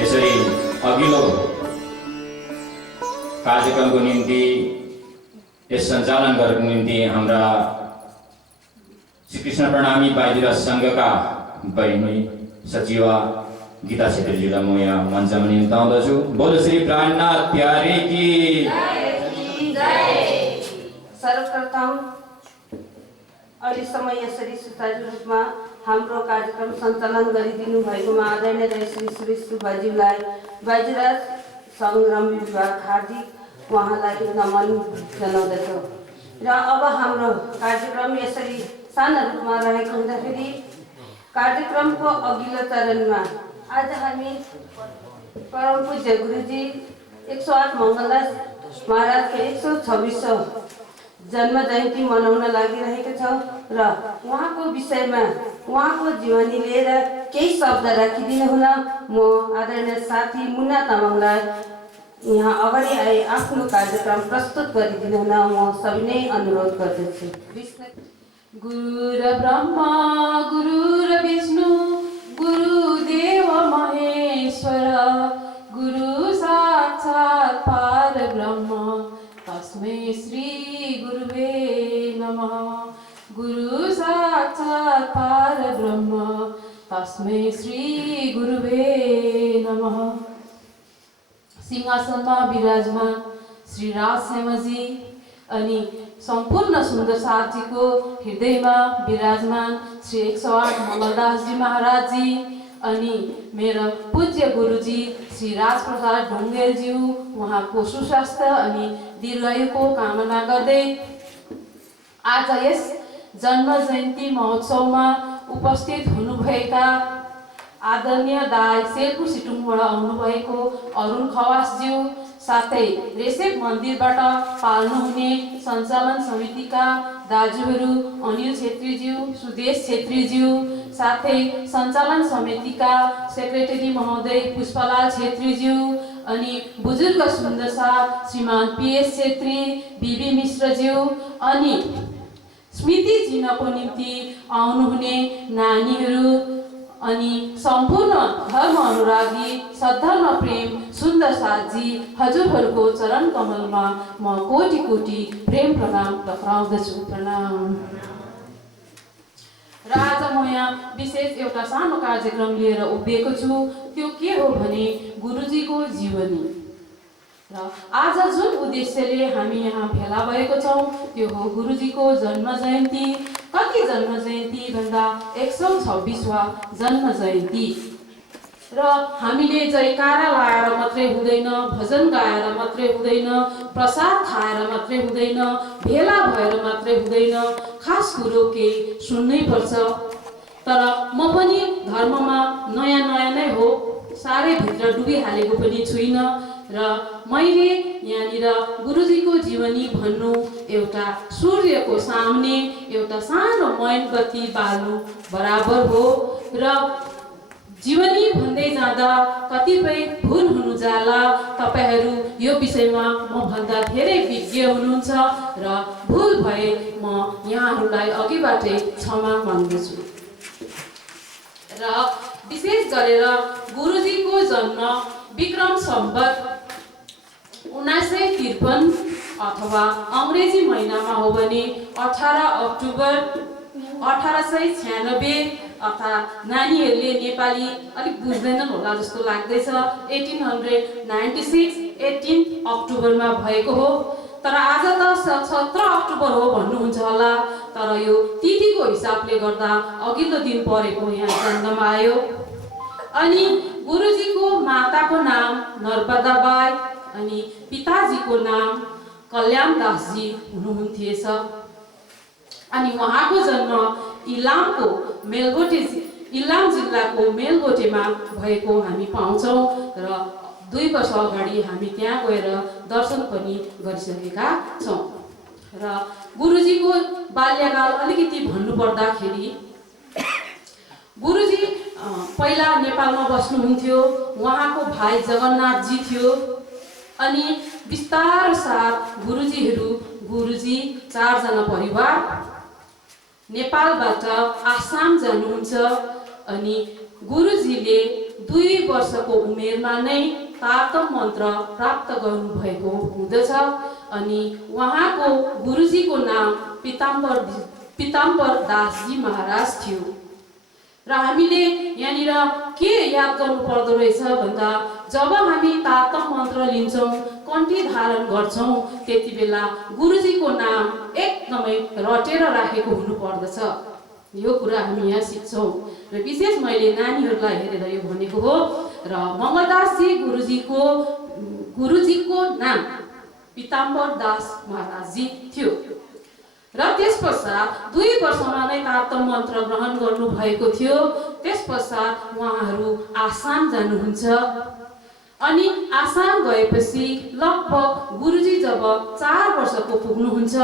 यसरी अघिल्लो कार्यक्रमको निम्ति यस सञ्चालन गर्नको निम्ति हाम्रा श्रीकृष्ण प्रणामी बाइदिराज सङ्घका बहिनी सचिवा गीता छेत्रीजीलाई म यहाँ मञ्चमा निम्ताउँदछु। बोलो श्री प्राणनाथ प्यारे की जय। सर्वप्रथम अहिलेसम्म यसरी सुचारू रूपमा हाम्रो कार्यक्रम सञ्चालन गरिदिनु भएकोमा आदरणीय श्री सुरेश सुब्बाज्यूलाई बाइदिराज सङ्घ रम्य विभाग हार्दिक उहाँलाई नमन जनाउँदछौँ। र अब हाम्रो कार्यक्रम यसरी सानो रूपमा रहेको हुँदाखेरि कार्यक्रमको अघिल्लो चरणमा आज हामी परम पूज्य गुरुजी 108 मङ्गलदास महाराजको 126औं जन्म जयन्ती मनाउन लागिरहेको छौँ र उहाँको विषयमा उहाँको जीवनी लिएर केही शब्द राखिदिनु हुन म आदरणीय साथी मुन्ना तामाङलाई यहाँ अगाडि आए आफ्नो कार्यक्रम प्रस्तुत गरिदिनु हुन म सबैले अनुरोध गर्दछु। गुरु ब्रह्मा गुरु विष्णु गुरुदेव महेश्वर गुरु साक्षात् परब्रह्म तस्मै श्री गुरुवे नमः। गुरु साक्षात् परब्रह्म तस्मै श्री गुरुवे नमः। सिंहासनमा विराजमान श्री राजश्यामजी अनि सम्पूर्ण सुन्दर साथीको हृदयमा विराजमान श्री 108 मङ्गलदासजी महाराजजी अनि मेरो पूज्य गुरुजी श्री राजप्रसाद ढुङ्गेलज्यू उहाँको सुस्वास्थ्य अनि दीर्घायुको कामना गर्दै आज यस जन्म जयन्ती महोत्सवमा उपस्थित हुनुभएका आदरणीय दाई सेलपुर सिटुङबाट आउनुभएको अरुण खवासज्यू साथै रेसेप मन्दिरबाट पाल्नुहुने सञ्चालन समितिका दाजुहरू अनिल छेत्रीज्यू सुदेश छेत्रीज्यू साथै सञ्चालन समितिका सेक्रेटरी महोदय पुष्पलाल छेत्रीज्यू अनि बुजुर्ग सुन्दर साथ श्रीमान पीएस छेत्री बीबी मिश्रज्यू अनि स्मृति चिन्हको निम्ति आउनुहुने नानीहरू अनि सम्पूर्ण धर्म अनुरागी सद्धर्म प्रेम सुन्दर साथजी हजुरहरूको चरण कमलमा म कोटि कोटि प्रेम प्रणाम टक्राउँदछु। प्रणाम। र आज म यहाँ विशेष एउटा सानो कार्यक्रम लिएर उभिएको छु। त्यो के हो भने गुरुजीको जीवनी। र आज जुन उद्देश्यले हामी यहाँ भेला भएको छौँ त्यो हो गुरुजीको जन्म जयन्ती। कति जन्म जयन्ती भन्दा 126वां जन्म जयन्ती। र हामीले जयकारा लाएर मात्रै हुँदैन, भजन गाएर मात्रै हुँदैन, प्रसाद खाएर मात्रै हुँदैन, भेला भएर मात्रै हुँदैन, खास कुरो केही सुन्नै पर्छ। तर म पनि धर्ममा नयाँ नयाँ नै हो, साह्रै भित्र डुबिहालेको पनि छुइनँ र मैले यहाँनिर गुरुजीको जीवनी भन्नु एउटा सूर्यको सामने एउटा सानो मोमबत्ती बाल्नु बराबर हो। र जीवनी भन्दै जाँदा कतिपय भुल हुनु जाला। तपाईहरू यो विषयमा म भन्दा धेरै विज्ञ हुनुहुन्छ र भुल भए म यहाँहरूलाई अघिबाटै क्षमा माग्दछु। र विशेष गरेर गुरुजीको जन्म विक्रम सम्वत 1953 अथवा अङ्ग्रेजी महिनामा हो भने 18 अक्टोबर 1896 अर्थात् नानीहरूले नेपाली अलिक बुझ्दैनन् होला जस्तो लाग्दैछ। 1896 18 अक्टोबरमा भएको हो। तर आज त 17 अक्टोबर हो भन्नुहुन्छ होला। तर यो तिथिको हिसाबले गर्दा अघिल्लो दिन परेको यहाँ जन्म आयो। अनि गुरुजीको माताको नाम नर्बदाबाई अनि पिताजीको नाम कल्याण दासजी हुनुहुन्थेछ। अनि उहाँको जन्म इलामको मेलगोटे इलाम जिल्लाको मेलगोटेमा भएको हामी पाउँछौँ र 2 वर्ष अगाडि हामी त्यहाँ गएर दर्शन पनि गरिसकेका छौँ। र गुरुजीको बाल्यकाल अलिकति भन्नुपर्दाखेरि गुरुजी पहिला नेपालमा बस्नुहुन्थ्यो। उहाँको भाइ जगन्नाथजी थियो। अनि बिस्तार साथ गुरुजी 4 जना परिवार नेपालबाट आसाम जानुहुन्छ। अनि गुरुजीले 2 वर्षको उमेरमा नै तारतम मन्त्र प्राप्त गर्नुभएको हुँदछ अनि उहाँको गुरुजीको नाम पिताम्बर दासजी महाराज थियो। र हामीले यहाँनिर के याद गर्नु पर्दो रहेछ भन्दा जब हामी तारतम मन्त्र लिन्छौँ कण्ठी धारण गर्छौँ त्यति बेला गुरुजीको नाम एकदमै रटेर राखेको हुनुपर्दछ। यो कुरा हामी यहाँ सिक्छौँ र विशेष मैले नानीहरूलाई हेरेर यो भनेको हो। र मङ्गलदासजी गुरुजीको नाम पिताम्बर दास महाराजजी थियो र त्यस पश्चात 2 वर्षमा नै तारतम मन्त्र ग्रहण गर्नुभएको थियो। त्यस पश्चात उहाँहरू आसाम जानुहुन्छ अनि आसाम गएपछि लगभग गुरुजी जब 4 वर्षको पुग्नुहुन्छ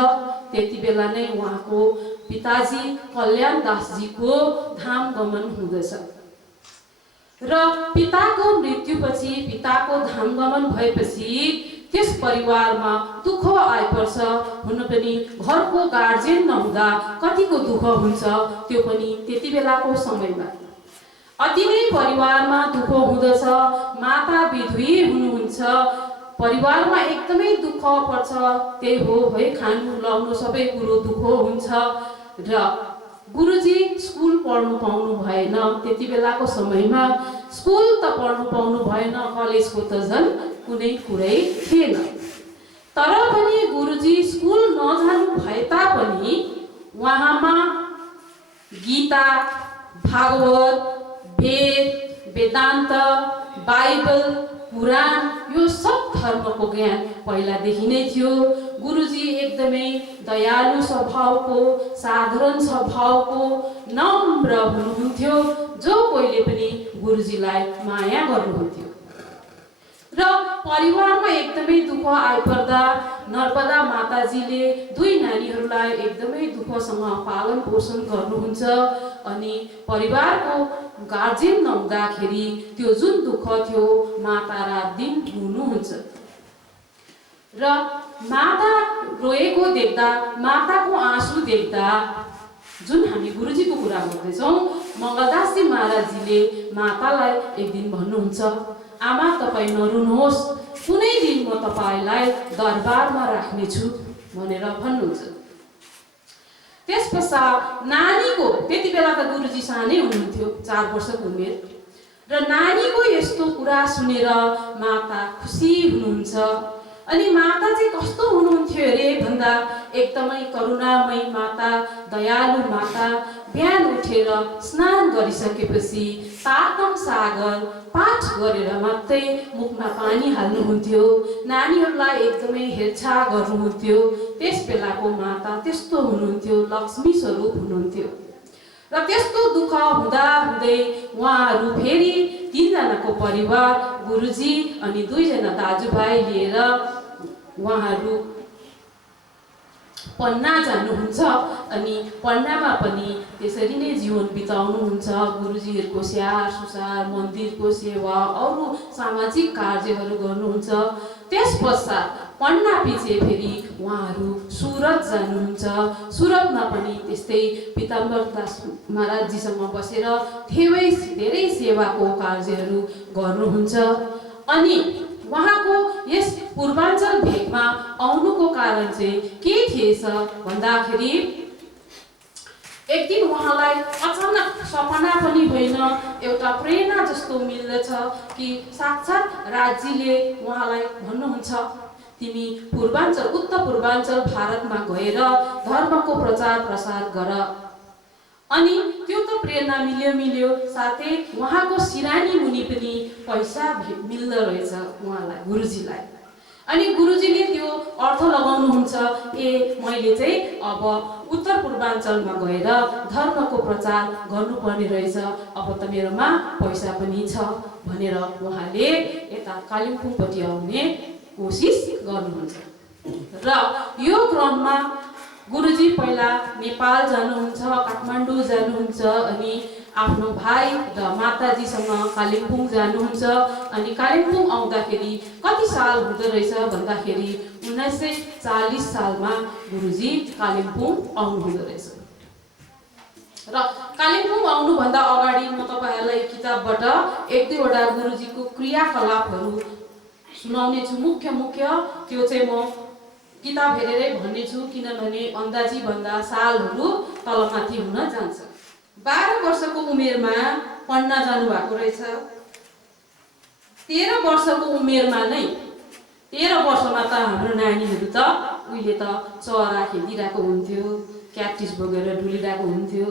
त्यति बेला नै उहाँको पिताजी कल्याण दासजीको धाम गमन हुँदछ र पिताको मृत्युपछि पिताको धाम गमन भएपछि त्यस परिवारमा दुःख आइपर्छ। हुन पनि घरको गार्जियन नहुँदा कतिको दुःख हुन्छ त्यो पनि त्यति बेलाको समयमा अति नै परिवारमा दुःख हुँदछ। माता विधुवी हुनुहुन्छ, परिवारमा एकदमै दुःख पर्छ। त्यही हो है, खानु लाउनु सबै कुरो दुःख हुन्छ र गुरुजी स्कुल पढ्नु पाउनु भएन। त्यति बेलाको समयमा स्कुल त पढ्नु पाउनु भएन, कलेजको त झन् कुनै कुरै थिएन। तर पनि गुरुजी स्कुल नजानु भए तापनि उहाँमा गीता, भागवत, वेद, वेदान्त, बाइबल, पुराण यो सब धर्मको ज्ञान पहिलादेखि नै थियो। गुरुजी एकदमै दयालु स्वभावको, साधारण स्वभावको, नम्र हुनुहुन्थ्यो, जो कोहीले पनि गुरुजीलाई माया गर्नुहुन्थ्यो। र परिवारमा एकदमै दुःख आइपर्दा नर्मदा माताजीले 2 नानीहरूलाई एकदमै दुःखसँग पालन पोषण गर्नुहुन्छ अनि परिवारको गार्जियन नहुँदाखेरि त्यो जुन दुःख थियो माता रात दिन हुनुहुन्छ र माता रोएको देख्दा, माताको आँसु देख्दा, जुन हामी गुरुजीको कुरा गर्दैछौँ, मङ्गलदासजी महाराजजीले मातालाई एक दिन भन्नुहुन्छ, आमा तपाईँ नरुनुहोस्, कुनै दिन म तपाईँलाई दरबारमा राख्नेछु भनेर भन्नुहुन्छ। त्यस पश्चात नानीको, त्यति बेला त गुरुजी सानै हुनुहुन्थ्यो, 4 वर्षको उमेर, र नानीको यस्तो कुरा सुनेर माता खुसी हुनुहुन्छ। अनि माता चाहिँ कस्तो हुनुहुन्थ्यो अरे भन्दा एकदमै करुणामयी माता, दयालु माता। बिहान उठेर स्नान गरिसकेपछि तारतम सागर पाठ गरेर मात्रै मुखमा पानी हाल्नुहुन्थ्यो, नानीहरूलाई एकदमै हेरचाह गर्नुहुन्थ्यो। त्यस बेलाको माता त्यस्तो हुनुहुन्थ्यो, लक्ष्मी स्वरूप हुनुहुन्थ्यो। र त्यस्तो दुःख हुँदा हुँदै उहाँहरू फेरि 3 जनाको परिवार, गुरुजी अनि 2 जना दाजुभाइ लिएर उहाँहरू पन्ना जानुहुन्छ अनि पन्नामा पनि त्यसरी नै जीवन बिताउनुहुन्छ। गुरुजीहरूको स्याहार सुसार, मन्दिरको सेवा, अरू सामाजिक कार्यहरू गर्नुहुन्छ। त्यस पश्चात पन्ना पछि फेरि उहाँहरू सुरत जानुहुन्छ। सुरतमा पनि त्यस्तै पिताम्बर दास महाराजजीसँग बसेर धेरै सेवाको कार्यहरू गर्नुहुन्छ। अनि उहाँको यस पूर्वाञ्चल भेगमा आउनुको कारण चाहिँ के थिएछ भन्दाखेरि एक दिन उहाँलाई अचानक सपना पनि होइन, एउटा प्रेरणा जस्तो मिल्दछ कि साक्षात् राजीले उहाँलाई भन्नुहुन्छ, तिमी पूर्वाञ्चल, उत्तर पूर्वाञ्चल भारतमा गएर धर्मको प्रचार प्रसार गर। अनि त्यो त प्रेरणा मिल्यो, साथै उहाँको सिरानी मुनि पनि पैसा मिल्दो रहेछ उहाँलाई, गुरुजीलाई। अनि गुरुजीले त्यो अर्थ लगाउनुहुन्छ, ए मैले चाहिँ अब उत्तर पूर्वाञ्चलमा गएर धर्मको प्रचार गर्नुपर्ने रहेछ, अब त मेरोमा पैसा पनि छ भनेर उहाँले यता कालिम्पोङपट्टि आउने कोसिस गर्नुहुन्छ। र यो क्रममा गुरुजी पहिला नेपाल जानुहुन्छ, काठमाडौँ जानुहुन्छ, अनि आफ्नो भाइ र माताजीसँग कालिम्पोङ जानुहुन्छ। अनि कालिम्पोङ आउँदाखेरि कति साल हुँदो रहेछ भन्दाखेरि 1940 सालमा गुरुजी कालिम्पोङ आउनुहुँदो रहेछ। र कालिम्पोङ आउनुभन्दा अगाडि म तपाईँहरूलाई यो किताबबाट एक दुईवटा गुरुजीको क्रियाकलापहरू सुनाउने छु। मुख्य त्यो चाहिँ म किताब हेरेरै भन्नेछु, किनभने अन्दाजी भन्दा सालहरू तलमाथि हुन जान्छ। 12 वर्षको उमेरमा पढ्न जानुभएको रहेछ। 13 वर्षको उमेरमा नै 13 वर्षमा त हाम्रो नानीहरू त उहिले त चरा खेलिरहेको हुन्थ्यो, क्याक्टिस बोकेर डुलिरहेको हुन्थ्यो,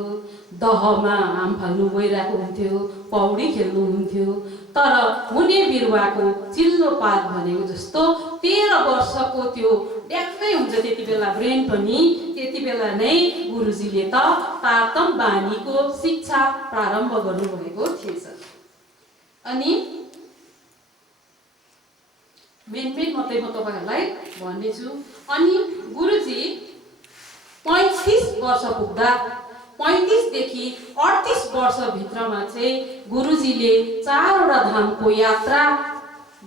दहमा हाम फाल्नु गइरहेको हुन्थ्यो, पौडी खेल्नु हुन्थ्यो। तर हुने बिरुवाको चिल्लो पात भनेको जस्तो 13 वर्षको त्यो ड्याक्कै हुन्छ त्यति बेला ब्रेन पनि। त्यति बेला नै गुरुजीले त तारतम बानीको शिक्षा प्रारम्भ गर्नुभएको थिएछ। अनि मेन मात्रै म तपाईँहरूलाई भन्नेछु। अनि गुरुजी 35 वर्ष पुग्दा 35 देखि 38 वर्षभित्रमा चाहिँ गुरुजीले 4वटा धामको यात्रा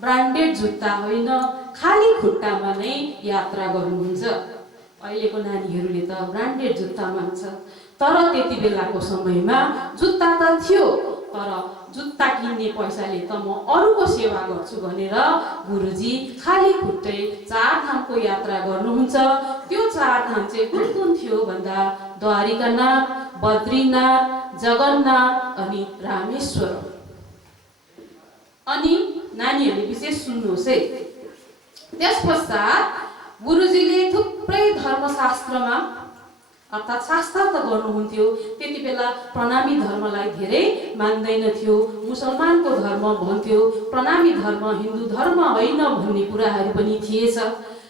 ब्रान्डेड जुत्ता होइन खाली खुट्टामा नै यात्रा गर्नुहुन्छ। अहिलेको नानीहरूले त ब्रान्डेड जुत्ता माग्छ, तर त्यति बेलाको समयमा जुत्ता त थियो, तर जुत्ता किन्ने पैसाले त म अरूको सेवा गर्छु भनेर गुरुजी खाली खुट्टै 4 धामको यात्रा गर्नुहुन्छ। त्यो 4 धाम चाहिँ कुन थियो भन्दा द्वारिकानाथ, बद्रीनाथ, जगन्नाथ अनि रामेश्वर। अनि नानीहरूले विशेष सुन्नुहोस् है। त्यसपश्चात गुरुजीले थुप्रै धर्मशास्त्रमा अर्थात् शास्त्र त गर्नुहुन्थ्यो। त्यति बेला प्रणामी धर्मलाई धेरै मान्दैन थियो, मुसलमानको धर्म भन्थ्यो, प्रणामी धर्म हिन्दू धर्म होइन भन्ने कुराहरू पनि थिएछ।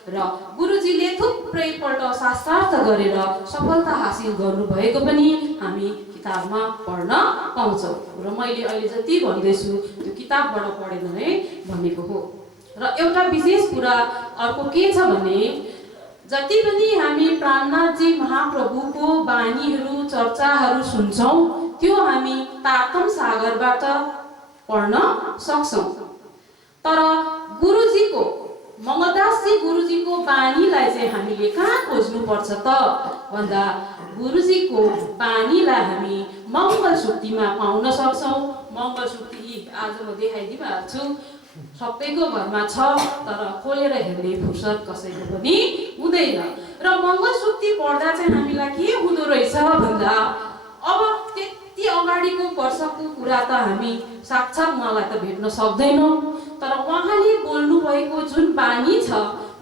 र गुरुजीले थुप्रै पल्ट शास्त्रार्थ गरेर सफलता हासिल गर्नुभएको पनि हामी किताबमा पढ्न पाउँछौँ। र मैले अहिले जति भन्दैछु त्यो किताबबाट पढेर नै भनेको हो। र एउटा विशेष कुरा अर्को के छ भने जति पनि हामी प्राणनाथजी महाप्रभुको बानीहरू चर्चाहरू सुन्छौँ त्यो हामी तारतम सागरबाट पढ्न सक्छौँ। तर गुरुजीको मङ्गलदासजी गुरुजीको बानीलाई चाहिँ हामीले कहाँ खोज्नुपर्छ त भन्दा गुरुजीको बानीलाई हामी मङ्गलसूक्तिमा पाउन सक्छौँ। मङ्गलसूक्ति आज म देखाइदिइहाल्छु, सबैको घरमा छ, तर खोलेर हेर्ने फुर्सद कसैको पनि हुँदैन। र मङ्गलसूक्ति पढ्दा चाहिँ हामीलाई के हुँदो रहेछ भन्दा अब त्यति अगाडिको वर्षको कुरा त हामी साक्षात् उहाँलाई त भेट्न सक्दैनौँ, तर उहाँले बोल्नु भएको जुन बानी छ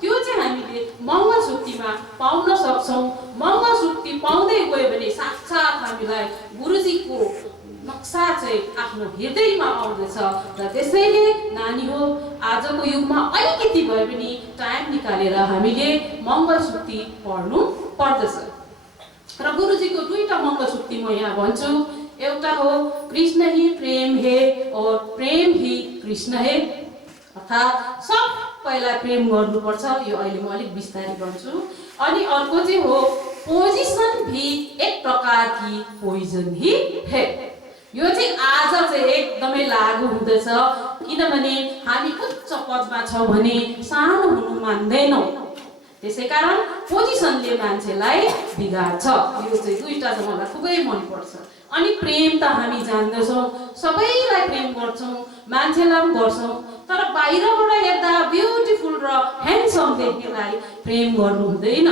त्यो चाहिँ हामीले मङ्गलसूक्तिमा पाउन सक्छौँ। मङ्गलसूक्ति पाउँदै गयो भने साक्षात् हामीलाई गुरुजीको नक्सा चाहिँ आफ्नो हृदयमा आउँदछ। र त्यसैले नानी हो आजको युगमा अलिकति भए पनि टाइम निकालेर हामीले मङ्गलसूक्ति पढ्नु पर्दछ। र गुरुजीको 2टा मङ्गलसूक्ति म यहाँ भन्छु। एउटा हो कृष्ण ही प्रेम है और प्रेम ही कृष्ण है, अर्थात् सबैलाई प्रेम गर्नुपर्छ। यो अहिले म अलिक बिस्तारै भन्छु। अनि अर्को चाहिँ हो पोजिसन भी एक प्रकार की पोइजन ही है। यो चाहिँ आज चाहिँ एकदमै लागु हुँदैछ, किनभने हामी उच्च पदमा छौँ भने सानो हुनु मान्दैनौँ। त्यसै कारण पोजिसनले मान्छेलाई बिगार्छ। यो चाहिँ 2टा चाहिँ मलाई खुबै मनपर्छ। अनि प्रेम त हामी जान्दछौँ, सबैलाई प्रेम गर्छौँ, मान्छेलाई पनि गर्छौँ, तर बाहिरबाट हेर्दा ब्युटिफुल र ह्यान्डसम देख्नेलाई प्रेम गर्नु हुँदैन।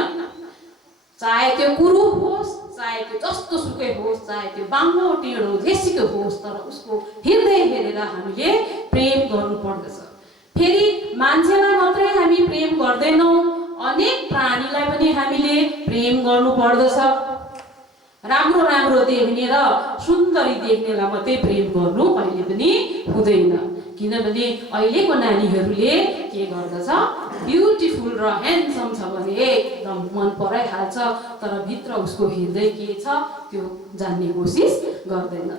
चाहे त्यो कुरूप होस्, चाहे त्यो जस्तो सुकै होस्, चाहे त्यो बाङ्गो टेढो जेसुकै होस्, तर उसको हृदय हेरेर हामीले प्रेम गर्नु पर्दछ। फेरि मान्छेलाई मात्रै हामी प्रेम गर्दैनौँ, अनेक प्राणीलाई पनि हामीले प्रेम गर्नु पर्दछ। राम्रो राम्रो देख्ने र सुन्दरी देख्नेलाई मात्रै प्रेम गर्नु कहिले पनि हुँदैन, किनभने अहिलेको नानीहरूले के गर्दछ ब्युटिफुल र ह्यान्डसम छ भने एकदम मन पराइहाल्छ, तर भित्र उसको हृदय के छ त्यो जान्ने कोसिस गर्दैन।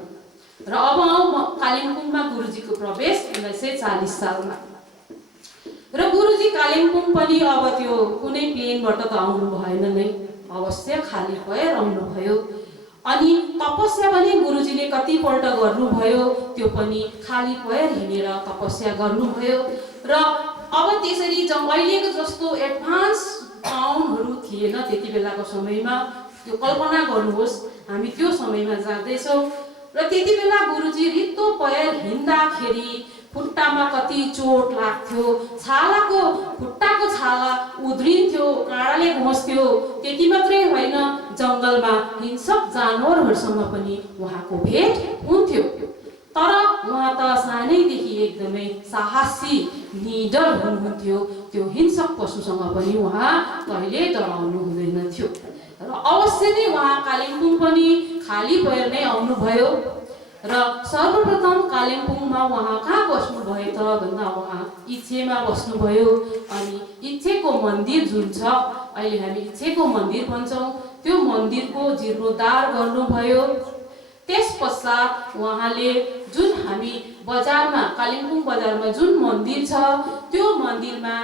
र अब आउँ कालिम्पोङमा गुरुजीको प्रवेश 1940 सालमा। र गुरुजी कालिम्पोङ पनि अब त्यो कुनै प्लेनबाट त आउनु भएन नै, अवश्य खाली भएर आउनुभयो। अनि तपस्या पनि गुरुजीले कतिपल्ट गर्नुभयो, त्यो पनि खाली भएर हिँडेर तपस्या गर्नुभयो। र अब त्यसरी अहिलेको जस्तो एडभान्स टाउनहरू थिएन त्यति बेलाको समयमा। त्यो कल्पना गर्नुहोस् हामी त्यो समयमा जाँदैछौँ र त्यति बेला गुरुजी रित्तो पैर हिँड्दाखेरि खुट्टामा कति चोट लाग्थ्यो, छालाको खुट्टाको छाला उध्रिन्थ्यो, काँडाले घोस्थ्यो। त्यति मात्रै होइन, जङ्गलमा हिंसक जानवरहरूसँग पनि उहाँको भेट हुन्थ्यो। तर उहाँ त सानैदेखि एकदमै साहसी निडर हुनुहुन्थ्यो। त्यो हिंसक पशुसँग पनि उहाँ कहिले डराउनु हुँदैन थियो। र अवश्य नै उहाँ कालिम्पोङ पनि खाली पैर नै आउनुभयो र सर्वप्रथम कालिम्पोङमा उहाँ कहाँ बस्नुभयो त भन्दा उहाँ इच्छेमा बस्नुभयो। अनि इच्छेको मन्दिर जुन छ, अहिले हामी इच्छेको मन्दिर भन्छौँ, त्यो मन्दिरको जीर्णोद्धार गर्नुभयो। त्यस पश्चात उहाँले जुन हामी बजारमा कालिम्पोङ बजारमा जुन मन्दिर छ त्यो मन्दिरमा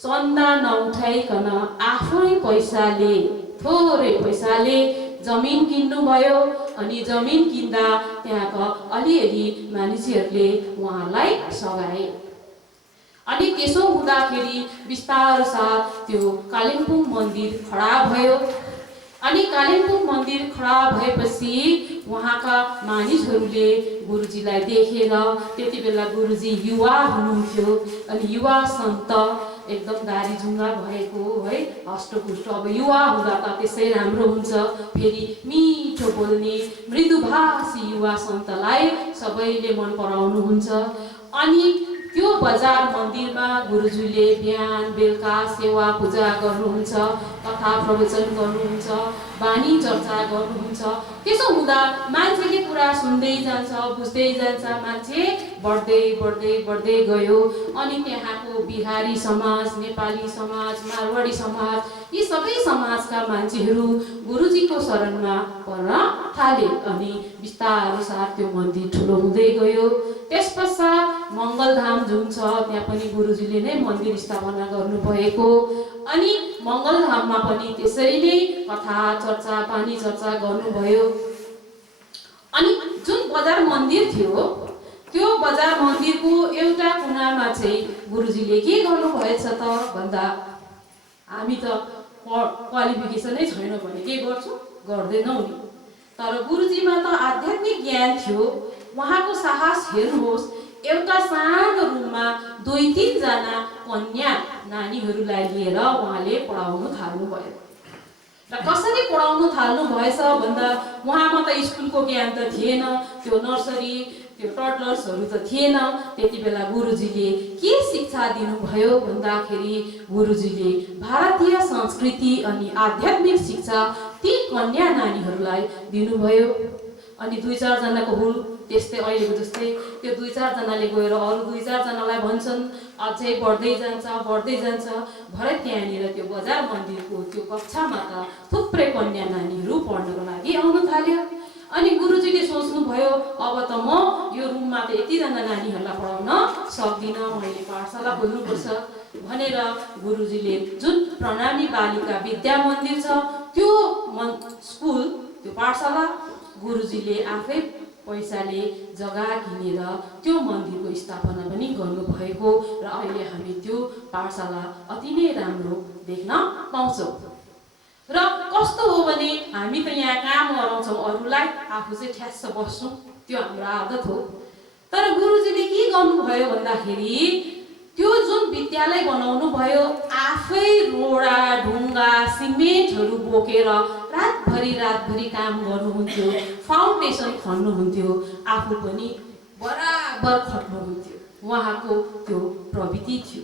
चन्दा नउठाइकन आफै पैसाले, थोरै पैसाले जमिन किन्नुभयो। अनि जमिन किन्दा त्यहाँका अलिअलि मानिसहरूले उहाँलाई सघाए। अनि त्यसो हुँदाखेरि बिस्तारै साथ त्यो कालिम्पोङ मन्दिर खडा भयो। अनि कालिम्पोङ मन्दिर खडा भएपछि उहाँका मानिसहरूले गुरुजीलाई देखेर, त्यति बेला गुरुजी युवा हुनुहुन्थ्यो, अनि युवा सन्त एकदम दारी जुङ्गा भएको है, हष्टपुष्ट। अब युवा हुँदा त त्यसै राम्रो हुन्छ। फेरि मिठो बोल्ने मृदुभाषी युवा सन्तलाई सबैले मन पराउनुहुन्छ। अनि त्यो बजार मन्दिरमा गुरुजीले बिहान बेलुका सेवा पूजा गर्नुहुन्छ, कथा प्रवचन गर्नुहुन्छ, बानी चर्चा गर्नुहुन्छ। त्यसो हुँदा मान्छेले कुरा सुन्दै जान्छ, बुझ्दै जान्छ, मान्छे बढ्दै बढ्दै बढ्दै गयो। अनि त्यहाँको बिहारी समाज, नेपाली समाज, मारवाडी समाज, यी सबै समाजका मान्छेहरू गुरुजीको शरणमा पर्न थाले। अनि बिस्तारै साथ त्यो मन्दिर ठुलो हुँदै गयो। त्यस पश्चात मङ्गलधाम जुन छ त्यहाँ पनि गुरुजीले नै मन्दिर स्थापना गर्नुभएको। अनि मङ्गलधाममा पनि त्यसरी नै कथा चर्चा, पानी चर्चा गर्नुभयो। अनि जुन बजार मन्दिर थियो त्यो बजार मन्दिरको एउटा कुनामा चाहिँ गुरुजीले के गर्नुभएछ त भन्दा, हामी त क्वालिफिकेसनै छैन भने के गर्छौँ, गर्दैनौँ नि। तर गुरुजीमा त आध्यात्मिक ज्ञान थियो। उहाँको साहस हेर्नुहोस्, एउटा सानो रुममा 2-3 जना कन्या नानीहरूलाई लिएर उहाँले पढाउनु थाल्नुभयो। र कसरी पढाउनु थाल्नु भएछ भन्दा, उहाँमा त स्कुलको ज्ञान त थिएन, त्यो नर्सरी, त्यो टडलर्सहरू त थिएन। त्यति बेला गुरुजीले के शिक्षा दिनुभयो भन्दाखेरि, गुरुजीले भारतीय संस्कृति अनि आध्यात्मिक शिक्षा ती कन्या नानीहरूलाई दिनुभयो। अनि 2-4 जनाको हुल, त्यस्तै अहिलेको जस्तै त्यो 2-4 जनाले गएर अरू 2-4 जनालाई भन्छन्, अझै बढ्दै जान्छ बढ्दै जान्छ। भरे त्यहाँनिर त्यो बजार मन्दिरको त्यो कक्षामा त थुप्रै कन्या नानीहरू पढ्नको लागि आउन थाल्यो। अनि गुरुजीले सोच्नुभयो, अब त म यो रुममा त यतिजना नानीहरूलाई पढाउन सक्दिनँ, मैले पाठशाला खोल्नुपर्छ भनेर गुरुजीले जुन प्रणामी बालिका विद्या मन्दिर छ त्यो स्कुल, त्यो पाठशाला गुरुजीले आफै पैसाले जग्गा किनेर त्यो मन्दिरको स्थापना पनि गर्नुभएको। र अहिले हामी त्यो पाठशाला अति नै राम्रो देख्न पाउँछौँ। र कस्तो हो भने, हामी त यहाँ काम गराउँछौँ अरूलाई, आफू चाहिँ ठ्यास्स बस्छौँ, त्यो हाम्रो आदत हो। तर गुरुजीले के गर्नुभयो भन्दाखेरि, त्यो जुन विद्यालय बनाउनु भयो, आफै रोडा ढुङ्गा सिमेन्टहरू बोकेर रातभरि काम गर्नुहुन्थ्यो, फाउन्डेसन खन्नुहुन्थ्यो, आफू पनि बराबर खट्नुहुन्थ्यो। उहाँको त्यो प्रवृत्ति थियो,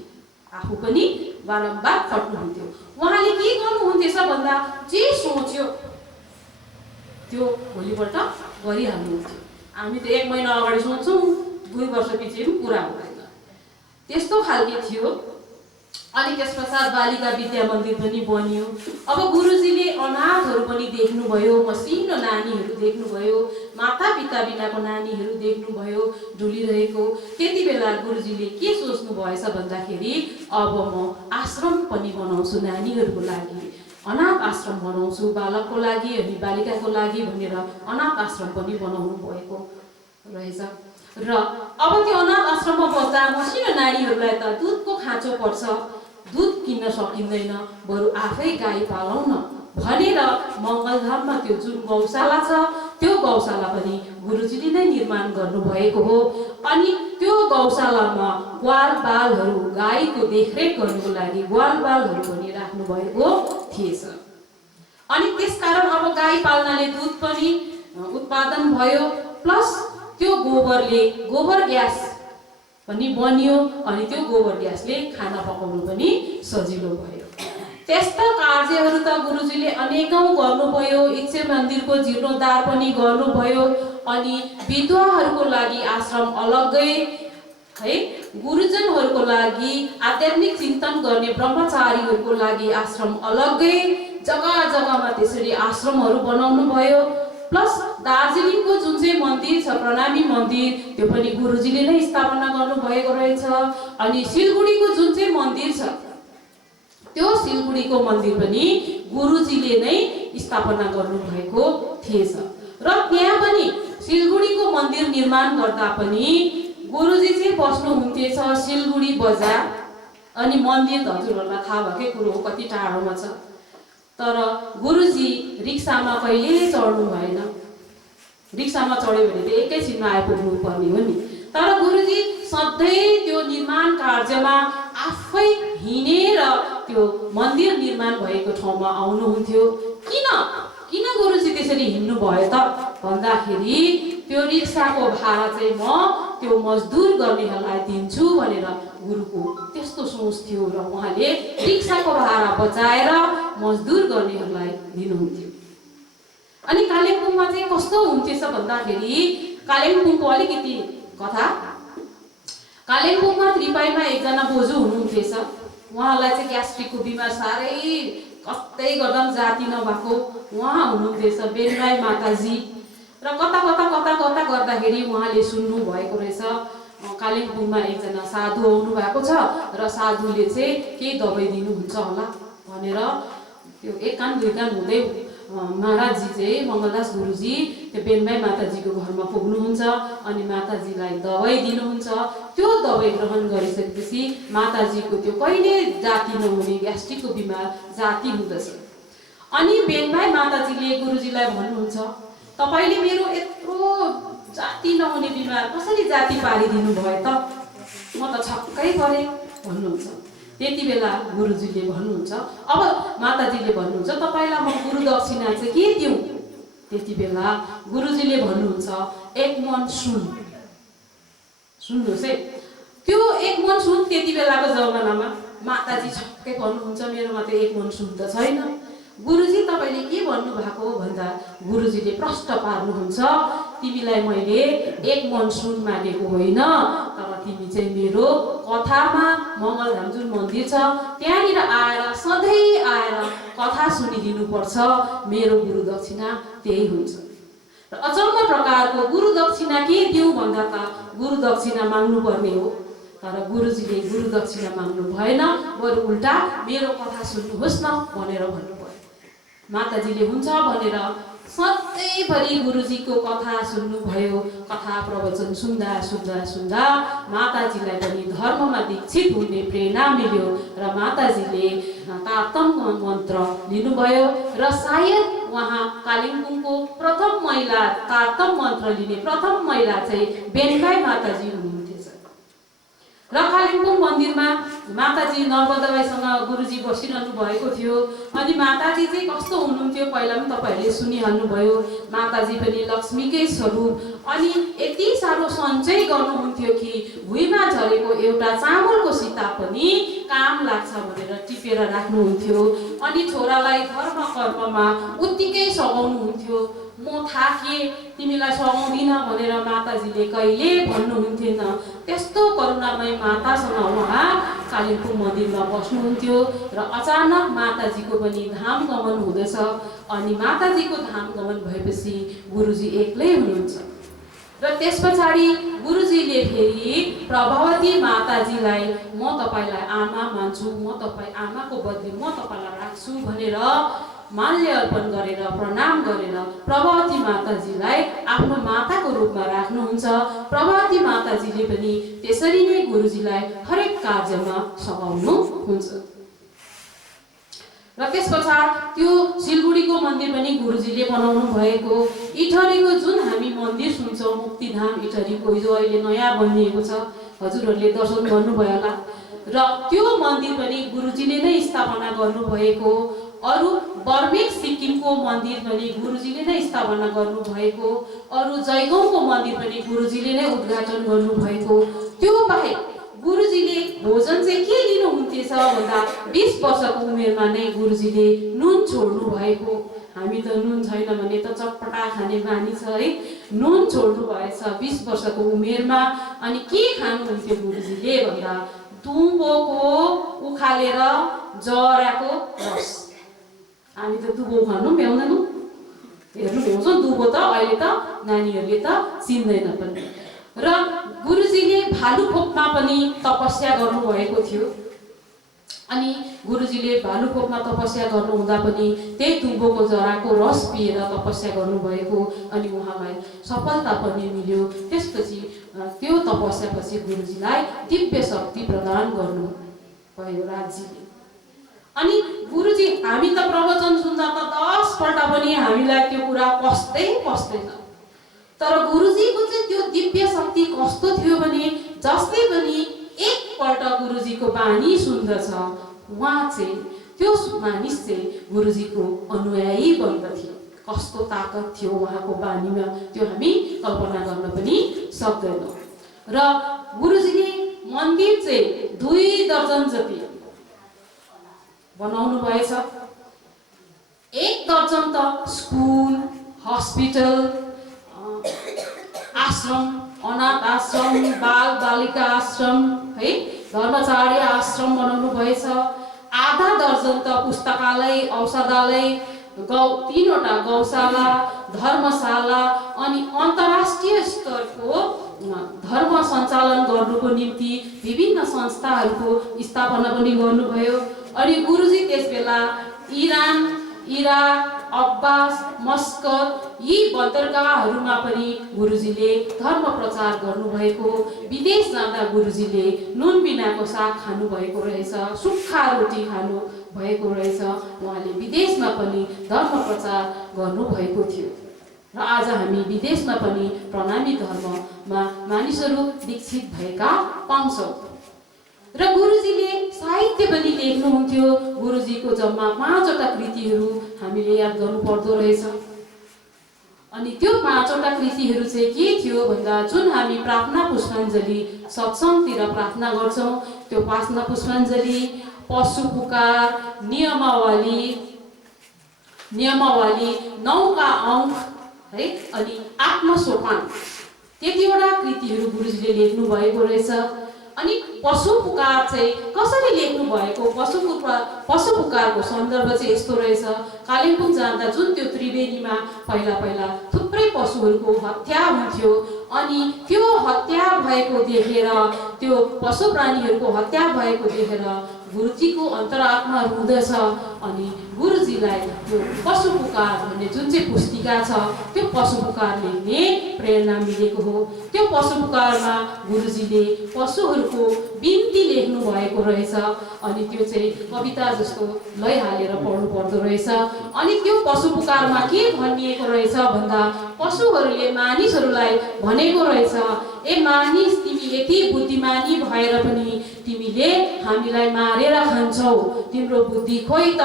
आफू पनि बारम्बार खट्नुहुन्थ्यो। उहाँले के गर्नुहुन्थेछ भन्दा, जे सोच्यो त्यो भोलिपल्ट गरिहाल्नुहुन्थ्यो। हामी त 1 महिना अगाडि सोच्छौँ, 2 वर्षपछि पनि पुरा हुँदैन, त्यस्तो खालके थियो। अनि त्यस पश्चात बालिका विद्या मन्दिर पनि बन्यो। अब गुरुजीले अनाथहरू पनि देख्नुभयो, मसिनो नानीहरू देख्नुभयो, मातापिता बिनाको नानीहरू देख्नुभयो डुलिरहेको। त्यति बेला गुरुजीले के सोच्नु भएछ भन्दाखेरि, अब म आश्रम पनि बनाउँछु नानीहरूको लागि, अनाथ आश्रम बनाउँछु बालकको लागि अनि बालिकाको लागि भनेर अनाथ आश्रम पनि बनाउनु भएको रहेछ। र अब त्यो अनाथ आश्रममा बस्दा मसिनो नानीहरूलाई त दुधको खाँचो पर्छ, दुध किन्न सकिँदैन, बरु आफै गाई पालौँ न भनेर मङ्गलधाममा त्यो जुन गौशाला छ त्यो गौशाला पनि गुरुजीले नै निर्माण गर्नुभएको हो। अनि त्यो गौशालामा ग्वालबालहरू गाईको देखरेख गर्नुको लागि ग्वालबालहरू पनि राख्नु भएको थिएछ। अनि त्यसकारण अब गाई पाल्नाले दुध पनि उत्पादन भयो, प्लस त्यो गोबर ग्यास पनि बन्यो। अनि त्यो गोबर ग्यासले खाना पकाउनु पनि सजिलो भयो। त्यस्ता कार्यहरू त गुरुजीले अनेकौं गर्नुभयो। इच्छे मन्दिरको जीर्णोद्धार पनि गर्नुभयो। अनि विधवाहरूको लागि आश्रम अलग्गै है, गुरुजनहरूको लागि आध्यात्मिक चिन्तन गर्ने ब्रह्मचारीहरूको लागि आश्रम अलग्गै, जग्गा जग्गामा त्यसरी आश्रमहरू बनाउनु भयो। प्लस दार्जिलिङको जुन चाहिँ मन्दिर छ प्रणामी मन्दिर त्यो पनि गुरुजीले नै स्थापना गर्नुभएको रहेछ। अनि सिलगढीको जुन चाहिँ मन्दिर छ त्यो सिलगढीको मन्दिर पनि गुरुजीले नै स्थापना गर्नुभएको थिएछ। र त्यहाँ पनि सिलगढीको मन्दिर निर्माण गर्दा पनि गुरुजी चाहिँ बस्नुहुन्थेछ सिलगढी बजार। अनि मन्दिर त हजुरहरूलाई थाहा भएकै कुरो हो कति टाढोमा छ। तर गुरुजी रिक्सामा कहिले चढ्नु भएन। रिक्सामा चढ्यो भने त एकैछिनमा आइपुग्नु पर्ने हो नि। तर गुरुजी सधैँ त्यो निर्माण कार्यमा आफै हिँडेर त्यो मन्दिर निर्माण भएको ठाउँमा आउनुहुन्थ्यो। किन गुरुजी त्यसरी हिँड्नु भयो त भन्दाखेरि त्यो रिक्साको भाडा चाहिँ म त्यो मजदुर गर्नेहरूलाई दिन्छु भनेर गुरुको त्यस्तो सोच थियो। र उहाँले रिक्साको भाडा बचाएर मजदुर गर्नेहरूलाई दिनुहुन्थ्यो। अनि कालिम्पोङमा चाहिँ कस्तो हुन्थेछ भन्दाखेरि कालिम्पोङको अलिकति कथा, कालिम्पोङमा त्रिपाईमा एकजना बोजू हुनुहुन्थेछ। उहाँलाई चाहिँ ग्यास्ट्रिकको बिमार साह्रै कतै गर्दा पनि जाति नभएको उहाँ हुनुहुन्थेछ बेनराई माताजी। र कता गर्दाखेरि उहाँले सुन्नु भएको रहेछ कालिम्पोङमा एकजना साधु आउनु भएको छ र साधुले चाहिँ केही दबाई दिनुहुन्छ होला भनेर त्यो एक कान दुई कान हुँदै महाराजजी चाहिँ मङ्गलदास गुरुजी त्यो बेनबाई माताजीको घरमा पुग्नुहुन्छ। अनि माताजीलाई दबाई दिनुहुन्छ। त्यो दबाई ग्रहण गरिसकेपछि माताजीको त्यो कहिले जाति नहुने ग्यास्ट्रिकको बिमार जाति हुँदछ। अनि बेनबाई माताजीले गुरुजीलाई भन्नुहुन्छ तपाईले मेरो यत्रो जाति नहुने बिमार कसरी जाति पारिदिनु भयो त, म त छक्कै परे भन्नुहुन्छ। त्यति बेला गुरुजीले भन्नुहुन्छ, अब माताजीले भन्नुहुन्छ तपाईलाई म गुरु दक्षिणा चाहिँ के दिउँ? त्यति बेला गुरुजीले भन्नुहुन्छ 1 मन सुन। सुन्नुहोस् है, त्यो 1 मन सुन त्यति बेलाको जमानामा माताजी छक्कै पर्नुहुन्छ मेरोमा त 1 मन सुन त छैन। गुरुजी तपाईले के भन्नु भएको भन्दा गुरुजीले प्रश्न पार्नुहुन्छ तिमीलाई मैले 1 मन सुन मागेको होइन, तर तिमी चाहिँ मेरो कथामा मङ्गलधाम जुन मन्दिर छ त्यहाँनिर आएर सधैँ आएर कथा सुनिदिनु पर्छ। मेरो गुरु दक्षिणा त्यही हुन्छ। र अचम्म प्रकारको गुरु दक्षिणा के दिउँ भन्दा त गुरु दक्षिणा माग्नु पर्ने हो। तर गुरुजीले गुरु दक्षिणा माग्नु भएन, बरु उल्टा मेरो कथा सुन्नुहोस् न भनेर भन्नुभयो। माताजीले हुन्छ भनेर सधैँभरि गुरुजीको कथा सुन्नुभयो। कथा प्रवचन सुन्दा माताजीलाई पनि धर्ममा दीक्षित हुने प्रेरणा मिल्यो र माताजीले तातम मन्त्र लिनुभयो। र सायद उहाँ कालिम्पोङको प्रथम महिला तातम मन्त्र लिने प्रथम महिला चाहिँ बेनबाई माताजी हुनुहुन्थेछ। र कालिम्पोङ मन्दिरमा माताजी नर्मदाबाईसँग गुरुजी बसिरहनु भएको थियो। अनि माताजी चाहिँ कस्तो हुनुहुन्थ्यो पहिला पनि तपाईँहरूले सुनिहाल्नुभयो। माताजी पनि लक्ष्मीकै स्वरूप। अनि यति साह्रो सञ्चय गर्नुहुन्थ्यो कि भुइँमा झरेको एउटा चामलको सिता पनि काम लाग्छ भनेर टिपेर राख्नुहुन्थ्यो। अनि छोरालाई धर्म कर्ममा उत्तिकै सघाउनुहुन्थ्यो। म थाके तिमीलाई सघाउँदिन भनेर माताजीले कहिले भन्नुहुन्थेन। त्यस्तो करुणामय मातासँग उहाँ कालिम्पोङ मन्दिरमा बस्नुहुन्थ्यो। र अचानक माताजीको पनि धाम गमन हुँदछ। अनि माताजीको धाम गमन भएपछि गुरुजी एक्लै हुनुहुन्छ। र त्यस पछाडि गुरुजीले फेरि प्रभावती माताजीलाई म तपाईलाई आमा मान्छु, म तपाईँ आमाको बदली म तपाईलाई राख्छु भनेर माल्य अर्पण गरेर प्रणाम गरेर प्रभावती माताजीलाई आफ्नो माताको रूपमा राख्नुहुन्छ। प्रभावती माताजीले पनि त्यसरी नै गुरुजीलाई हरेक कार्यमा सघाउनुहुन्छ। र त्यस पछाडि त्यो सिलगढीको मन्दिर पनि गुरुजीले बनाउनु भएको, इटहरीको जुन हामी मन्दिर सुन्छौँ मुक्तिधाम इटहरीको जो अहिले नयाँ बनिएको छ, हजुरहरूले दर्शन गर्नुभयो होला, र त्यो मन्दिर पनि गुरुजीले नै स्थापना गर्नुभएको, अरू बर्मेक सिक्किमको मन्दिर पनि गुरुजीले नै स्थापना गर्नुभएको, अरू जयगाउँको मन्दिर पनि गुरुजीले नै उद्घाटन गर्नुभएको। त्यो बाहेक गुरुजीले भोजन चाहिँ के लिनुहुन्थेछ भन्दा 20 वर्षको उमेरमा नै गुरुजीले नुन छोड्नु भएको। हामी त नुन छैन भने त चटपटा खाने बानी छ है, नुन छोड्नु भएछ 20 वर्षको उमेरमा। अनि के खानुहुन्थ्यो गुरुजीले भन्दा दुबोको उखालेर जराको रस। हामी त दुबो खानु भ्याउँदैनौँ, हेर्नु भ्याउँछौँ, दुबो त अहिले त नानीहरूले त चिन्दैन पनि। र गुरुजीले भालुखोपमा पनि तपस्या गर्नुभएको थियो। अनि गुरुजीले भालुखोपमा तपस्या गर्नुहुँदा पनि त्यही दुबोको जराको रस पिएर तपस्या गर्नुभएको, अनि उहाँलाई सफलता पनि मिल्यो। त्यसपछि त्यो तपस्यापछि गुरुजीलाई दिव्य शक्ति प्रदान गर्नुभयो राज्यले। अनि गुरुजी हामी त प्रवचन सुन्दा त 10 पल्ट पनि हामीलाई त्यो कुरा पस्दैन, तर गुरुजीको चाहिँ त्यो दिव्य शक्ति कस्तो थियो भने जसले पनि एकपल्ट गुरुजीको बानी सुन्दछ उहाँ चाहिँ त्यो मानिस चाहिँ गुरुजीको अनुयायी बन्दथ्यो। कस्तो ताकत थियो उहाँको बानीमा त्यो हामी कल्पना गर्न पनि सक्दैनौँ। र गुरुजीले मन्दिर चाहिँ 2 दर्जन जति बनाउनु भएछ। 1 दर्जन त स्कुल, हस्पिटल, आश्रम, अनाथ आश्रम, बाल बालिका आश्रम है, धर्मचार्य आश्रम बनाउनु भएछ। आधा दर्जन त पुस्तकालय, औषधालय, 3वटा गौशाला, धर्मशाला, अनि अन्तर्राष्ट्रिय स्तरको धर्म सञ्चालन गर्नुको निम्ति विभिन्न संस्थाहरूको स्थापना पनि गर्नुभयो। अनि गुरुजी त्यसबेला इरान, इराक, अब्बास, मस्कत यी बन्दरगाहहरूमा पनि गुरुजीले धर्म प्रचार गर्नुभएको। विदेश जाँदा गुरुजीले नुन बिनाको साग खानुभएको रहेछ, सुक्खा रोटी खानु भएको रहेछ। उहाँले विदेशमा पनि धर्म प्रचार गर्नुभएको थियो। र आज हामी विदेशमा पनि प्रणामी धर्ममा मानिसहरू दीक्षित भएका पाउँछौँ। र गुरुजीले साहित्य पनि लेख्नुहुन्थ्यो। गुरुजीको जम्मा 5वटा कृतिहरू हामीले याद गर्नुपर्दो रहेछ। अनि त्यो 5वटा कृतिहरू चाहिँ के थियो भन्दा जुन हामी प्रार्थना पुष्पाञ्जली सत्सङ्गतिर प्रार्थना गर्छौँ त्यो प्रार्थना पुष्पाञ्जली, पशु पुकार, नियमावली, 9 का अङ्क है, अनि आत्मसोपान, त्यतिवटा कृतिहरू गुरुजीले लेख्नु भएको रहेछ। अनि पशु पुकार चाहिँ कसरी लेख्नु भएको, पशु पुकारको सन्दर्भ चाहिँ यस्तो रहेछ। कालिम्पोङ जाँदा जुन त्यो त्रिवेणीमा पहिला थुप्रै पशुहरूको हत्या हुन्थ्यो, अनि त्यो हत्या भएको देखेर, त्यो पशु प्राणीहरूको हत्या भएको देखेर गुरुजीको अन्तरात्मा रुँदछ। अनि गुरुजीलाई त्यो पशु पुकार भन्ने जुन चाहिँ पुस्तिका छ त्यो पशु पुकार लेख्ने प्रेरणा मिलेको हो। त्यो पशु पुकारमा गुरुजीले पशुहरूको बिन्ती लेख्नु भएको रहेछ। अनि त्यो चाहिँ कविता जस्तो लय हालेर पढ्नु पर्दो रहेछ। अनि त्यो पशु पुकारमा के भनिएको रहेछ भन्दा पशुहरूले मानिसहरूलाई भनेको रहेछ, ए मानिस तिमी यति बुद्धिमानी भएर पनि तिमीले हामीलाई मारेर खान्छौ, तिम्रो बुद्धि खोइ त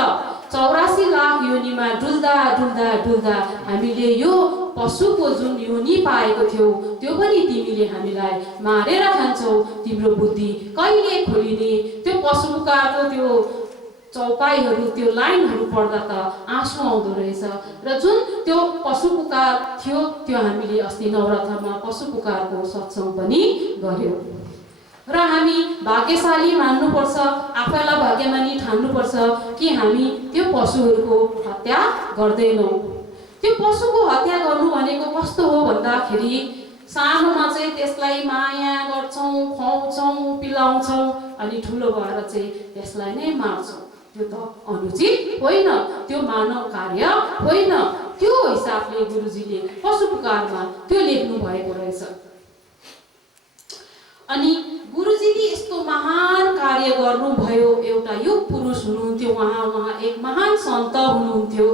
84 लाख योनिमा डुल्दा डुल्दा डुल्दा हामीले यो पशुको जुन योनि पाएको थियौ त्यो पनि तिमीले हामीलाई मारेर खान्छौ, तिम्रो बुद्धि कहिले खोलिने। त्यो पशु पुकारको त्यो चौपाईहरू, त्यो लाइनहरू पढ्दा त आँसु आउँदो रहेछ। र जुन त्यो पशु पुकार थियो त्यो हामीले अस्ति नवरथामा पशु पुकारको सत्सङ्ग पनि गर्यौँ। र हामी भाग्यशाली मान्नुपर्छ, आफैलाई भाग्यमानी ठान्नुपर्छ कि हामी त्यो पशुहरूको हत्या गर्दैनौँ। त्यो पशुको हत्या गर्नु भनेको कस्तो हो भन्दाखेरि सानोमा चाहिँ त्यसलाई माया गर्छौँ, खुवाउँछौँ, पिलाउँछौँ, अनि ठुलो भएर चाहिँ त्यसलाई नै मार्छौँ। त्यो त अनुचित होइन, त्यो मानव कार्य होइन। त्यो हिसाबले गुरुजीले पशु पुकारमा त्यो लेख्नु भएको रहेछ। अनि गुरुजीले यस्तो महान कार्य गर्नुभयो। एउटा युग पुरुष हुनुहुन्थ्यो उहाँ एक महान महान सन्त हुनुहुन्थ्यो।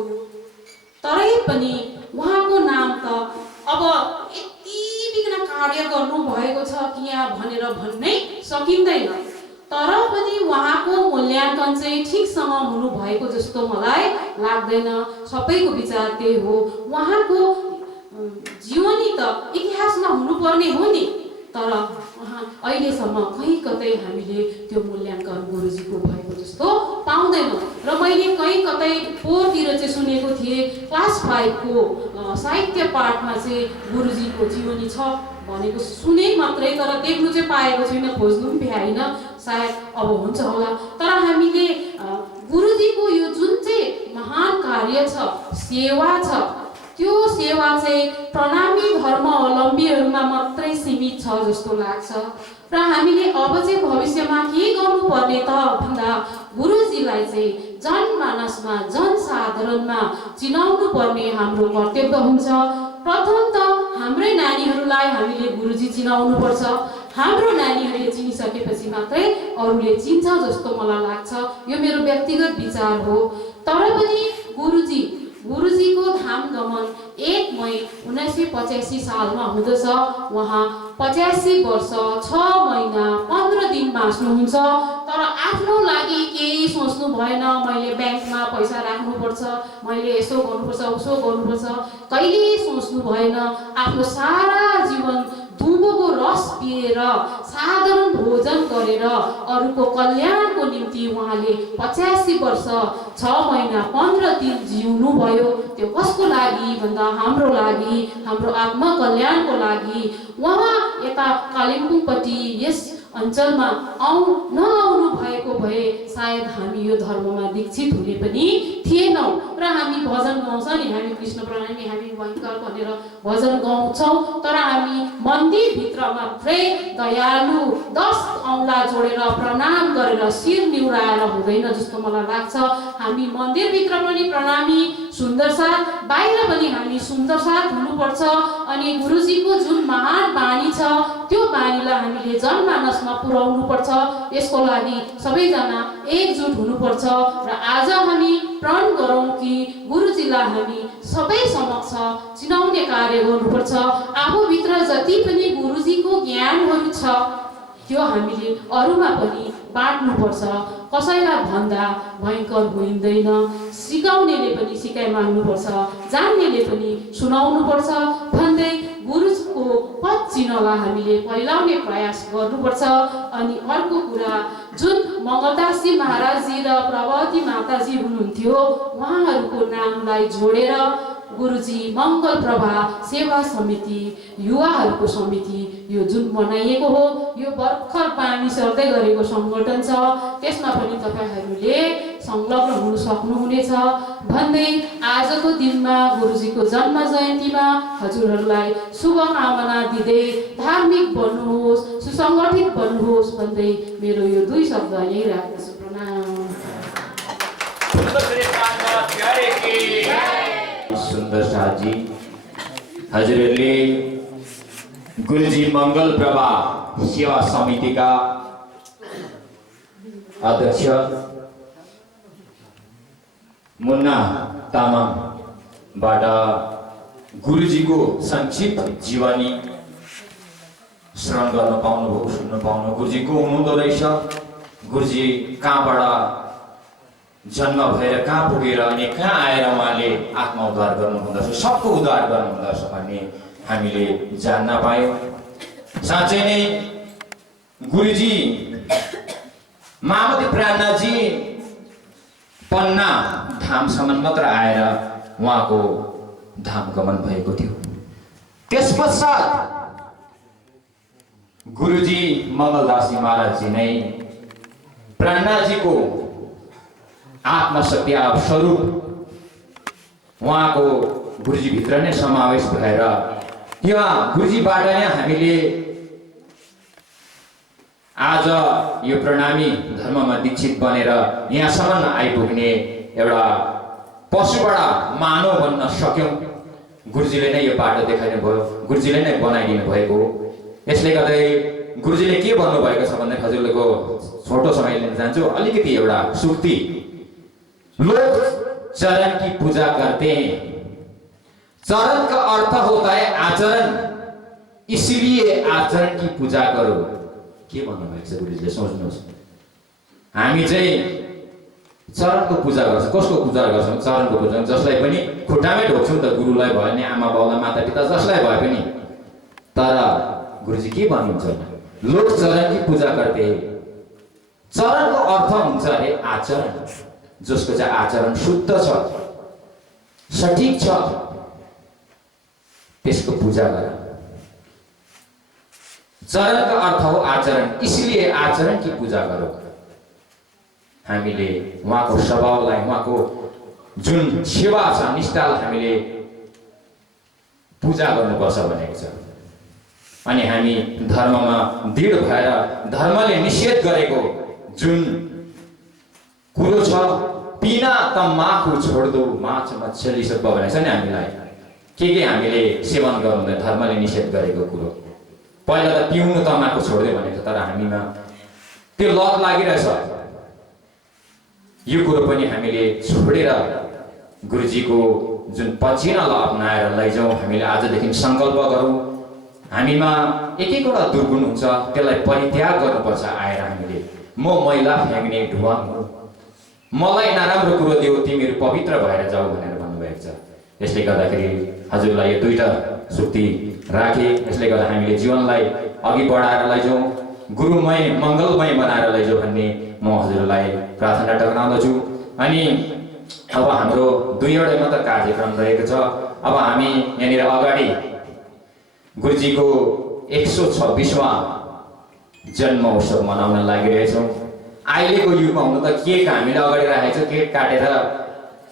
तरै पनि उहाँको नाम त अब यति बिघ्न कार्य गर्नु भएको छ कि यहाँ भनेर भन्नै सकिँदैन। तर पनि उहाँको मूल्याङ्कन चाहिँ ठिकसँग हुनु भएको जस्तो मलाई लाग्दैन। सबैको विचार त्यही हो। उहाँको जीवनी त इतिहासमा हुनुपर्ने हो नि, तर उहाँ अहिलेसम्म कहीँ कतै हामीले त्यो मूल्याङ्कन गुरुजीको भएको जस्तो पाउँदैनौँ। र मैले कहीँ कतै पोहोरतिर चाहिँ सुनेको थिएँ, क्लास 5 को साहित्य पाठमा चाहिँ गुरुजीको जीवनी छ भनेको सुने मात्रै, तर देख्नु चाहिँ पाएको छैन, खोज्नु पनि भ्याइन। सायद अब हुन्छ होला। तर हामीले गुरुजीको यो जुन चाहिँ महान कार्य छ, सेवा छ, त्यो सेवा चाहिँ प्रणामी धर्मावलम्बीहरूमा मात्रै सीमित छ जस्तो लाग्छ। र हामीले अब चाहिँ भविष्यमा के गर्नुपर्ने त भन्दा गुरुजीलाई चाहिँ जनमानसमा, जनसाधारणमा चिनाउनु पर्ने हाम्रो कर्तव्य हुन्छ। प्रथम त हाम्रै नानीहरूलाई हामीले गुरुजी चिनाउनु पर्छ। हाम्रो नानीहरूले चिनिसकेपछि मात्रै अरूले चिन्छ जस्तो मलाई लाग्छ। यो मेरो व्यक्तिगत विचार हो। तर पनि गुरुजीको धाम गमन 1 मई 1985 सालमा हुँदछ। उहाँ 85 वर्ष 6 महिना 15 दिन बाँच्नुहुन्छ। तर आफ्नो लागि केही सोच्नु भएन, मैले ब्याङ्कमा पैसा राख्नुपर्छ, मैले यसो गर्नुपर्छ, उसो गर्नुपर्छ, कहिल्यै सोच्नु भएन। आफ्नो सारा जीवन दुबोको रस पिएर, साधारण भोजन गरेर, अरूको कल्याणको निम्ति उहाँले 85 वर्ष 6 महिना 15 दिन जिउनु भयो। त्यो कसको लागि भन्दा हाम्रो लागि, हाम्रो आत्मकल्याणको लागि। उहाँ यता कालिम्पोङपट्टि यस अञ्चलमा नआउनु भएको भए सायद हामी यो धर्ममा दीक्षित हुने पनि थिएनौँ। र हामी भजन गाउँछ नि, हामी कृष्ण प्रणामी, हामी भयङ्कर भनेर भजन गाउँछौँ, तर हामी मन्दिरभित्र मात्रै दयालु 10 औँला जोडेर प्रणाम गरेर शिर निहुराएर हुँदैन जस्तो मलाई लाग्छ। हामी मन्दिरभित्र पनि प्रणामी, सुन्दर साथ, बाहिर पनि हामी सुन्दर साथ हुनुपर्छ। अनि गुरुजीको जुन महान बानी छ, त्यो बानीलाई हामीले जनमानसमा पुर्याउनु पर्छ। यसको लागि सबैजना एकजुट हुनुपर्छ। र आज हामी प्रण गरौँ कि गुरुजीलाई हामी सबै समक्ष चिनाउने कार्य गर्नुपर्छ। आफूभित्र जति पनि गुरुजीको ज्ञानहरू छ त्यो हामीले अरूमा पनि बाँड्नुपर्छ। कसैलाई भन्दा भयङ्कर होइँदैन। सिकाउनेले पनि सिकाइ माग्नुपर्छ, जान्नेले पनि सुनाउनुपर्छ भन्दै गुरुजीको पद चिन्हलाई हामीले फैलाउने प्रयास गर्नुपर्छ। अनि अर्को कुरा, जुन मङ्गलदासजी महाराजजी र प्रभावती माताजी हुनुहुन्थ्यो, उहाँहरूको नामलाई जोडेर गुरुजी मङ्गल प्रभा सेवा समिति, युवाहरूको समिति यो जुन बनाइएको हो, यो भर्खर पानी सर्दै गरेको सङ्गठन छ। त्यसमा पनि तपाईँहरूले संलग्न हुन सक्नुहुनेछ भन्दै आजको दिनमा गुरुजीको जन्म जयन्तीमा हजुरहरूलाई शुभकामना दिँदै धार्मिक बन्नुहोस्, सुसङ्गठित बन्नुहोस् भन्दै मेरो यो 2 शब्द यही राख्दछु। प्रणाम। सुन्दर साथजी, हजुरहरूले गुरुजी मङ्गल प्रभा सेवा समितिका अध्यक्ष मुन्ना तामाङबाट गुरुजीको संक्षिप्त जीवनी श्रवण गर्न पाउनुभयो, सुन्न पाउनु। गुरुजी को हुनुहुँदो रहेछ, गुरुजी कहाँबाट जन्म भएर कहाँ पुगेर अनि कहाँ आएर उहाँले आत्मा उद्धार गर्नुहुँदछ, सबको उद्धार गर्नुहुँदछ भन्ने हामीले जान्न पायौँ। साँच्चै नै गुरुजी महामती प्राणनाथजी पन्ना धामसम्म मात्र आएर उहाँको धाम गमन भएको थियो। त्यसपश्चात गुरुजी मङ्गलदासजी महाराजजी नै प्राणनाथजीको आत्मशक्ति स्वरूप उहाँको गुरुजीभित्र नै समावेश भएर यहाँ गुरुजीबाट नै हामीले आज यो प्रणामी धर्ममा दीक्षित बनेर यहाँसम्म आइपुग्ने एउटा पशुबाट मानव बन्न सक्यौँ। गुरुजीले नै यो बाटो देखाइदिनु भयो, गुरुजीले नै बनाइदिनु भएको हो। यसले गर्दै गुरुजीले के भन्नुभएको छ भन्दा हजुरहरूको छोटो समय लिन चाहन्छु। अलिकति एउटा सुक्ति लोक चरण की पूजा करते हैं। चरण का अर्थ होता है आचरण, इसलिए आचरण की पूजा करो। के भन्नुभएको छ गुरुजीले? सोच्नुहोस्, हामी चाहिँ चरणको पूजा गर्छौँ। कसको पूजा गर्छौँ? चरणको पूजा। जसलाई पनि खुट्टामै ढोक्छौँ त, गुरुलाई भयो नि, आमा बाउलाई, माता पिता, जसलाई भए पनि। तर गुरुजी के भन्नुहुन्छ? लोक चरण की पूजा करते हैं। चरणको अर्थ हुन्छ अरे आचरण, जसको चाहिँ आचरण शुद्ध छ, सठिक छ, त्यसको पूजा गर। चरण का अर्थ हो आचरण, इसलिए आचरण की पूजा करो। हामीले उहाँको स्वभावलाई, उहाँको जुन सेवा छ, निष्ठालाई हामीले पूजा गर्नुपर्छ भनेको छ। अनि हामी धर्ममा दृढ भएर धर्मले निषेध गरेको जुन कुरो छ, पिना तम्बाकु छोड दो माछ मछली सब भनेको छ नि हामीलाई। के हामीले सेवन गर्नु, धर्मले निषेध गरेको कुरो। पहिला त पिउनु तम्बाकु छोड्दै भनेको छ, तर हामीमा त्यो लत लागिरहेछ। यो कुरो पनि हामीले छोडेर गुरुजीको जुन पछिनालाई अपनाएर लैजाउँ। हामीले आजदेखि सङ्कल्प गरौँ, हामीमा एक एकवटा दुर्गुण हुन्छ, त्यसलाई परित्याग गर्नुपर्छ। आएर हामीले म मैला फ्याँक्ने ढुवाङ हो, मलाई नराम्रो कुरो देऊ, तिमीहरू पवित्र भएर जाऊ भनेर भन्नुभएको छ। यसले गर्दाखेरि हजुरलाई यो दुईटा सुक्ति राखे। यसले गर्दा हामीले जीवनलाई अघि बढाएर लैजाउँ, गुरुमय मङ्गलमय बनाएर लैजाउँ भन्ने म हजुरलाई प्रार्थना टक्राउँदछु। अनि अब हाम्रो दुईवटा मात्र कार्यक्रम रहेको छ। अब हामी यहाँनिर अगाडि गुरुजीको 126वां जन्म उत्सव मनाउन लागिरहेछौँ। अहिलेको युगमा हुनु त केक हामीले अगाडि राखेको छ, केक काटेर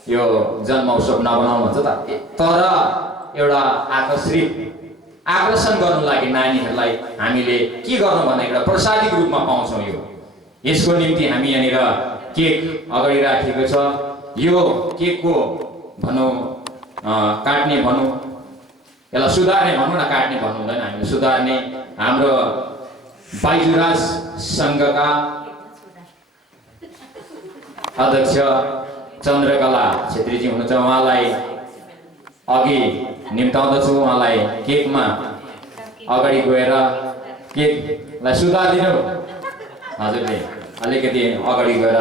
यो जन्म उत्सव नबनाउनु भन्छ त। तर एउटा आकर्षण गर्नु लागि नानीहरूलाई हामीले के गर्नु भन्दा एउटा प्रसादिक रूपमा पाउँछौँ। यसको निम्ति हामी यहाँनिर केक अगाडि राखेको छ। यो केकको भनौँ काट्ने भनौँ, यसलाई सुधार्ने भनौँ न, काट्ने भन्नु हुँदैन, हामीले सुधार्ने हाम्रो बाइजुराज सङ्घका अध्यक्ष चन्द्रकला छेत्रीजी हुनुहुन्छ। उहाँलाई अघि निम्ताउँदछु। उहाँलाई केकमा अगाडि गएर केकलाई सुधारिदिनु हजुरले अलिकति अगाडि गएर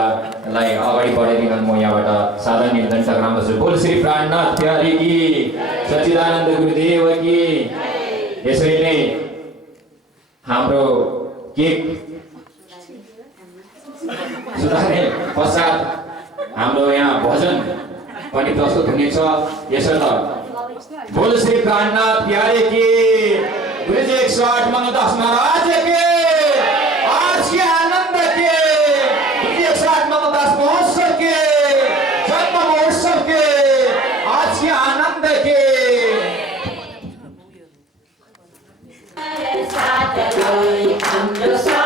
यसलाई अगाडि बढाइदिनु। म यहाँबाट साधारण निवेदन टक्राउँदछु। बोल श्री प्राणनाथ प्यारी की, सच्चिदानन्द गुरुदेव की। यसरी नै हाम्रो केक सुधार्ने पश्चात हाम्रो यहाँ भजन पनि प्रस्तुत हुनेछ। यसर्थ बोल श्री प्राणनाथ प्यारे की, गुरुजी 108 मनोदास महाराज के, आज के आनंद के, गुरुजी 108 मनोदास महोत्सव के, जन्म महोत्सव के, आज के आनंद के। सुंदर सा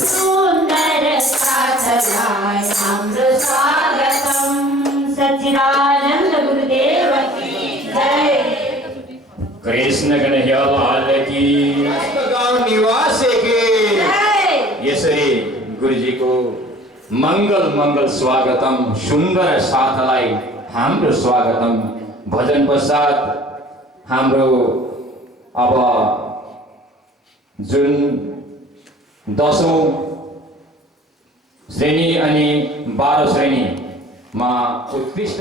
सुन्दर साथलाई हाम्रो स्वागतम। सच्चिदानन्द गुरुदेव की जय। कृष्ण कन्हैया लाल की गाउँ निवास की यसरी गुरुजीको मंगल मंगल स्वागतम। सुन्दर साथलाई हाम्रो स्वागतम। भजन पश्चात हाम्रो अब जुन 10औं श्रेणी अनि 12 श्रेणीमा उत्कृष्ट